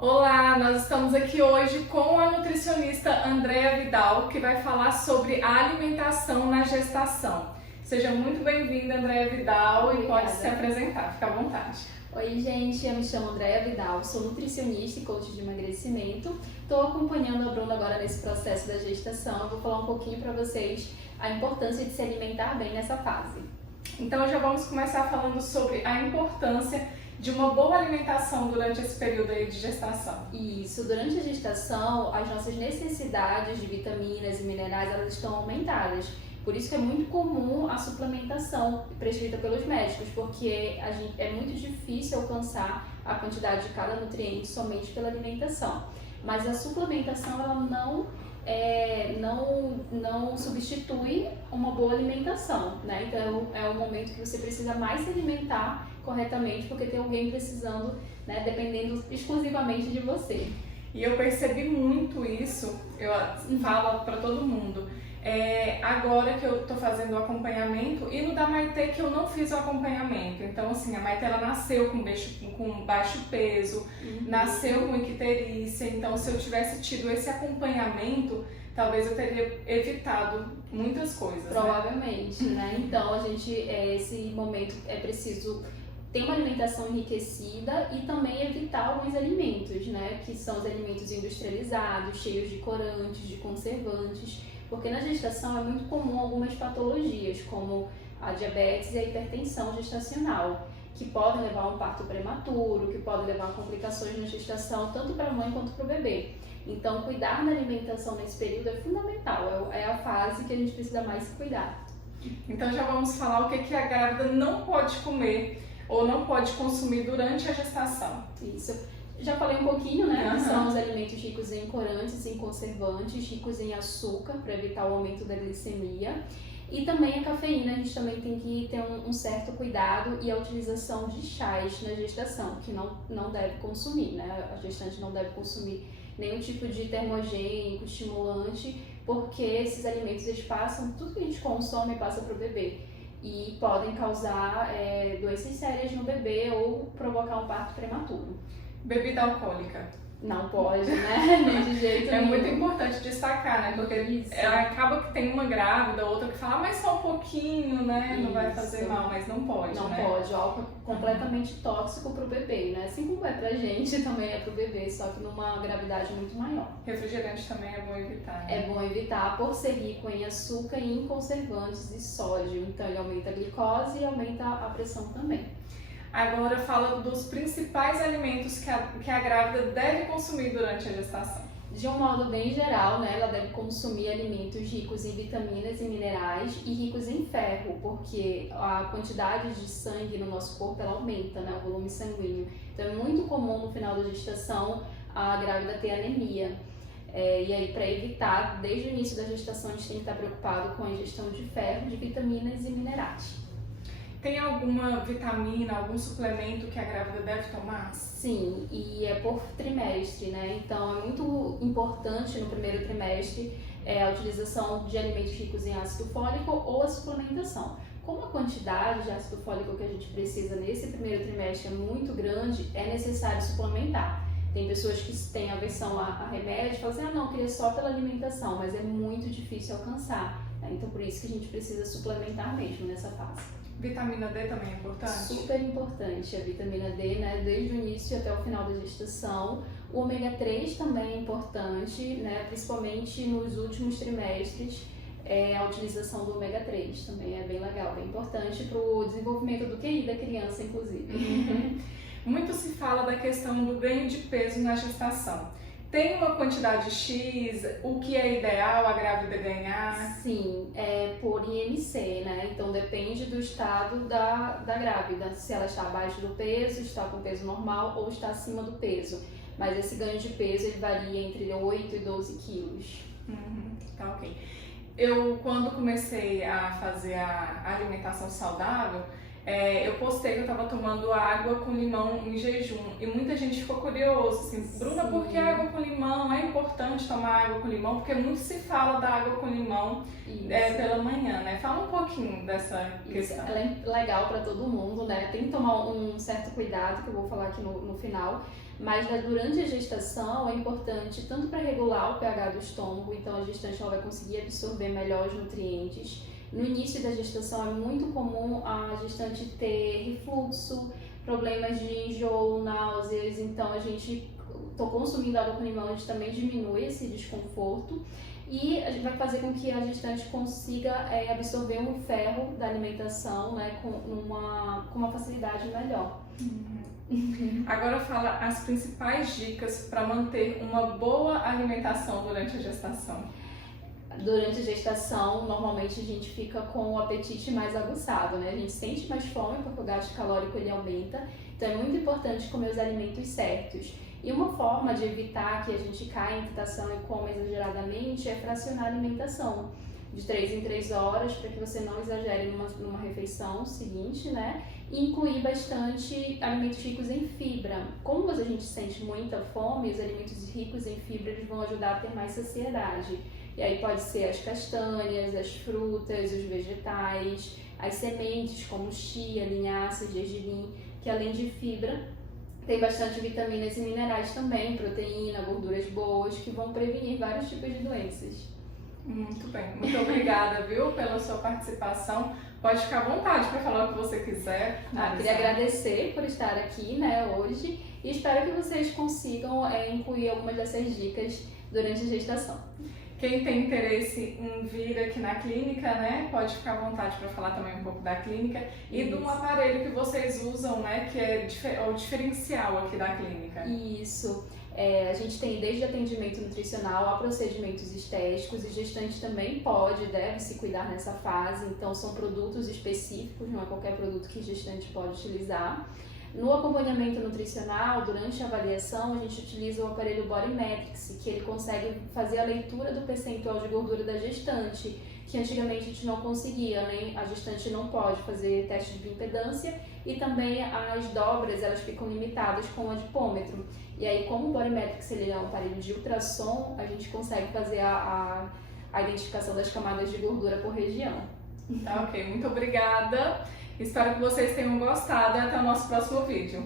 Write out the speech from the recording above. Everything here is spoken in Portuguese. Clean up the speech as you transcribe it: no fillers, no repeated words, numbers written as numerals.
Olá, nós estamos aqui hoje com a nutricionista Andréa Vidal, que vai falar sobre a alimentação na gestação. Seja muito bem-vinda, Andréa Vidal, Obrigada. E pode se apresentar, fica à vontade. Oi, gente, eu me chamo Andréa Vidal, sou nutricionista e coach de emagrecimento. Estou acompanhando a Bruna agora nesse processo da gestação. Eu vou falar um pouquinho para vocês a importância de se alimentar bem nessa fase. Então já vamos começar falando sobre a importância de uma boa alimentação durante esse período aí de gestação. Isso, durante a gestação, as nossas necessidades de vitaminas e minerais, elas estão aumentadas. Por isso que é muito comum a suplementação prescrita pelos médicos, porque é muito difícil alcançar a quantidade de cada nutriente somente pela alimentação. Mas a suplementação, ela não substitui uma boa alimentação, né? Então é o momento que você precisa mais se alimentar corretamente, porque tem alguém precisando, né, dependendo exclusivamente de você. E eu percebi muito isso, eu falo para todo mundo. Agora que eu tô fazendo o acompanhamento, e no da Maitê que eu não fiz o acompanhamento. Então, assim, a Maitê, ela nasceu com baixo peso, nasceu com icterícia. Então, se eu tivesse tido esse acompanhamento, talvez eu teria evitado muitas coisas. Provavelmente, né? Então, esse momento é preciso ter uma alimentação enriquecida e também evitar alguns alimentos, né? Que são os alimentos industrializados, cheios de corantes, de conservantes. Porque na gestação é muito comum algumas patologias, como a diabetes e a hipertensão gestacional, que podem levar a um parto prematuro, que podem levar a complicações na gestação, tanto para a mãe quanto para o bebê. Então, cuidar da alimentação nesse período é fundamental, é a fase que a gente precisa mais se cuidar. Então, já vamos falar o que a grávida não pode comer ou não pode consumir durante a gestação. Isso. Já falei um pouquinho, né? Que são os alimentos ricos em corantes, em conservantes, ricos em açúcar, para evitar o aumento da glicemia. E também a cafeína, a gente também tem que ter um certo cuidado e a utilização de chás na gestação, que não deve consumir, né? A gestante não deve consumir nenhum tipo de termogênico, estimulante, porque esses alimentos, eles passam, tudo que a gente consome passa para o bebê. E podem causar doenças sérias no bebê ou provocar um parto prematuro. Bebida alcoólica. Não pode, né? De jeito nenhum. É muito importante destacar, né? Porque acaba que tem uma grávida, outra que fala, mas só um pouquinho, né? Não vai fazer mal, mas não pode, Não né? pode. O álcool é completamente tóxico pro bebê, né? Assim como é pra gente, também é pro bebê, só que numa gravidade muito maior. Refrigerante também é bom evitar, né? É bom evitar por ser rico em açúcar e em conservantes e sódio. Então ele aumenta a glicose e aumenta a pressão também. Agora fala dos principais alimentos que a grávida deve consumir durante a gestação. De um modo bem geral, né, ela deve consumir alimentos ricos em vitaminas e minerais e ricos em ferro, porque a quantidade de sangue no nosso corpo ela aumenta, né, o volume sanguíneo. Então é muito comum no final da gestação a grávida ter anemia. E aí, para evitar, desde o início da gestação, a gente tem que estar preocupado com a ingestão de ferro, de vitaminas e minerais. Tem alguma vitamina, algum suplemento que a grávida deve tomar? Sim, e é por trimestre, né? Então é muito importante no primeiro trimestre a utilização de alimentos ricos em ácido fólico ou a suplementação. Como a quantidade de ácido fólico que a gente precisa nesse primeiro trimestre é muito grande, é necessário suplementar. Tem pessoas que têm aversão a remédio e falam assim, não, eu queria só pela alimentação, mas é muito difícil alcançar, né? Então por isso que a gente precisa suplementar mesmo nessa fase. Vitamina D também é importante? Super importante a vitamina D, né? Desde o início até o final da gestação. O ômega 3 também é importante, né? Principalmente nos últimos trimestres, a utilização do ômega 3 também é bem legal, bem importante para o desenvolvimento do QI da criança, inclusive. Muito se fala da questão do ganho de peso na gestação. Tem uma quantidade X, o que é ideal a grávida ganhar? Sim, é por IMC, né? Então depende do estado da grávida, se ela está abaixo do peso, está com peso normal ou está acima do peso. Mas esse ganho de peso ele varia entre 8 e 12 quilos. Tá ok. Eu, quando comecei a fazer a alimentação saudável, eu postei que eu estava tomando água com limão em jejum e muita gente ficou curiosa, assim, Bruna, por que água com limão? É importante tomar água com limão? Porque muito se fala da água com limão pela manhã, né? Fala um pouquinho dessa questão. Ela é legal para todo mundo, né? Tem que tomar um certo cuidado, que eu vou falar aqui no final. Mas durante a gestação é importante tanto para regular o pH do estômago, então a gestante ela vai conseguir absorver melhor os nutrientes. No início da gestação é muito comum a gestante ter refluxo, problemas de enjoo, náuseas, então a gente consumindo água com limão, a gente também diminui esse desconforto e a gente vai fazer com que a gestante consiga absorver o ferro da alimentação, né, com uma facilidade melhor. Agora fala as principais dicas para manter uma boa alimentação durante a gestação. Durante a gestação, normalmente a gente fica com o apetite mais aguçado, né? A gente sente mais fome porque o gasto calórico ele aumenta, então é muito importante comer os alimentos certos. E uma forma de evitar que a gente caia em tentação e coma exageradamente é fracionar a alimentação de 3 em 3 horas para que você não exagere numa refeição seguinte, né? E incluir bastante alimentos ricos em fibra. Como a gente sente muita fome, os alimentos ricos em fibra eles vão ajudar a ter mais saciedade. E aí pode ser as castanhas, as frutas, os vegetais, as sementes como chia, linhaça, gergelim, que além de fibra, tem bastante vitaminas e minerais também, proteína, gorduras boas, que vão prevenir vários tipos de doenças. Muito bem, muito obrigada, viu, pela sua participação. Pode ficar à vontade para falar o que você quiser. Queria agradecer por estar aqui, né, hoje e espero que vocês consigam incluir algumas dessas dicas durante a gestação. Quem tem interesse em vir aqui na clínica, né, pode ficar à vontade para falar também um pouco da clínica e de um aparelho que vocês usam, né, que é o diferencial aqui da clínica. Isso. A gente tem desde atendimento nutricional a procedimentos estéticos e gestante também deve se cuidar nessa fase, então são produtos específicos, não é qualquer produto que gestante pode utilizar. No acompanhamento nutricional, durante a avaliação, a gente utiliza o aparelho Body Metrics, que ele consegue fazer a leitura do percentual de gordura da gestante, que antigamente a gente não conseguia, né? A gestante não pode fazer teste de bioimpedância e também as dobras elas ficam limitadas com o adipômetro. E aí, como o Body Metrics ele é um aparelho de ultrassom, a gente consegue fazer a identificação das camadas de gordura por região. Tá, ok, muito obrigada. Espero que vocês tenham gostado e até o nosso próximo vídeo.